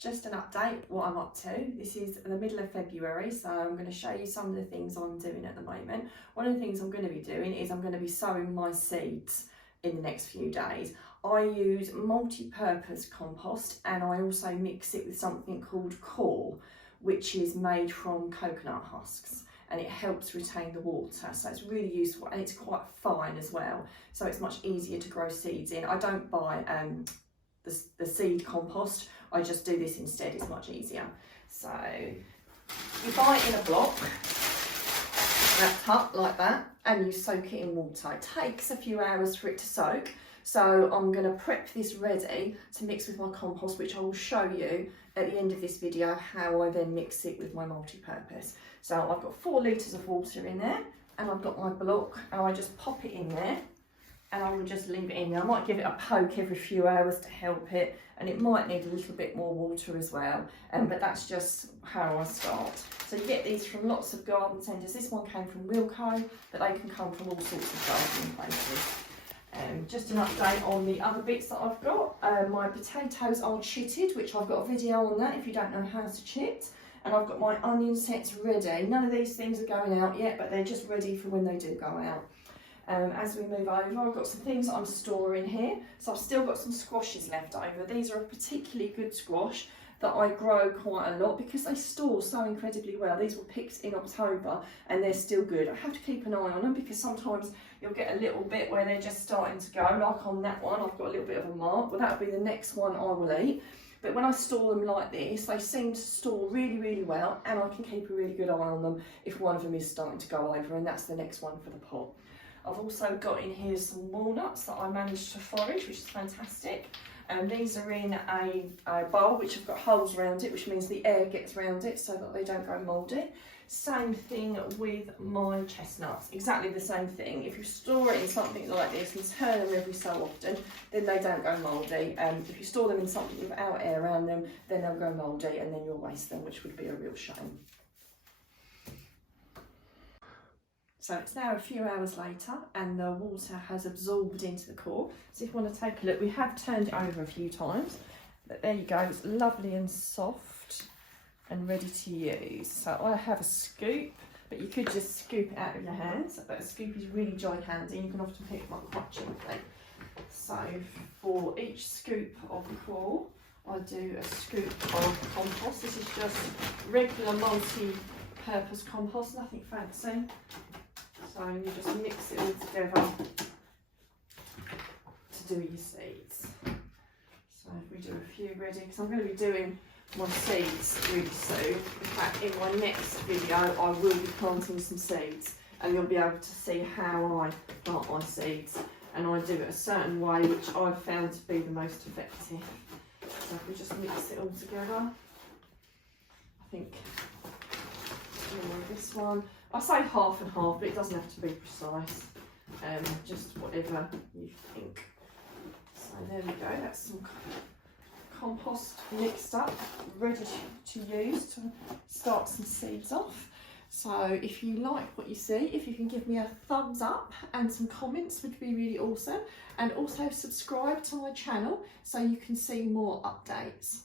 just an update what I'm up to. This is the middle of February, so I'm going to show you some of the things I'm doing at the moment. One of the things I'm going to be doing is I'm going to be sowing my seeds in the next few days. I use multi-purpose compost, and I also mix it with something called Coir, which is made from coconut husks, and it helps retain the water, so it's really useful, and it's quite fine as well, so it's much easier to grow seeds in. I don't buy the seed compost, I just do this instead, it's much easier. So you buy it in a block, wrapped up like that, and you soak it in water. It takes a few hours for it to soak, so I'm going to prep this ready to mix with my compost, which I will show you at the end of this video how I then mix it with my multi-purpose. So I've got 4 litres of water in there, and I've got my block, and I just pop it in there, and I will just leave it in there. I might give it a poke every few hours to help it, and it might need a little bit more water as well, but that's just how I start. So you get these from lots of garden centres. This one came from Wilco, but they can come from all sorts of gardening places. Just an update on the other bits that I've got. My potatoes are chitted, which I've got a video on that if you don't know how to chit. And I've got my onion sets ready. None of these things are going out yet, but they're just ready for when they do go out. As we move over, I've got some things that I'm storing here. So I've still got some squashes left over. These are a particularly good squash that I grow quite a lot because they store so incredibly well. These were picked in October and they're still good. I have to keep an eye on them because sometimes you'll get a little bit where they're just starting to go. Like on that one, I've got a little bit of a mark. Well, that'll be the next one I will eat. But when I store them like this, they seem to store really, really well, and I can keep a really good eye on them if one of them is starting to go over, and that's the next one for the pot. I've also got in here some walnuts that I managed to forage, which is fantastic. And these are in a bowl which have got holes around it, which means the air gets around it so that they don't go mouldy. Same thing with my chestnuts, exactly the same thing. If you store it in something like this and turn them every so often, then they don't go mouldy. If you store them in something without air around them, then they'll go mouldy and then you'll waste them, which would be a real shame. So it's now a few hours later and the water has absorbed into the core. So if you want to take a look, we have turned it over a few times, but there you go, it's lovely and soft and ready to use. So I have a scoop, but you could just scoop it out with your hands, but a scoop is really jolly handy and you can often pick them up quite cheaply. So for each scoop of Coir, I do a scoop of compost. This is just regular multi-purpose compost, nothing fancy. So you just mix it all together to do your seeds. So if we do a few ready, because I'm going to be doing my seeds really soon. In fact, in my next video I will be planting some seeds, and you'll be able to see how I plant my seeds, and I do it a certain way which I've found to be the most effective. So if we just mix it all together, I think this one, I say half and half, but it doesn't have to be precise, just whatever you think. So there we go, that's some compost mixed up, ready to use to start some seeds off. So if you like what you see, if you can give me a thumbs up and some comments would be really awesome, and also subscribe to my channel so you can see more updates.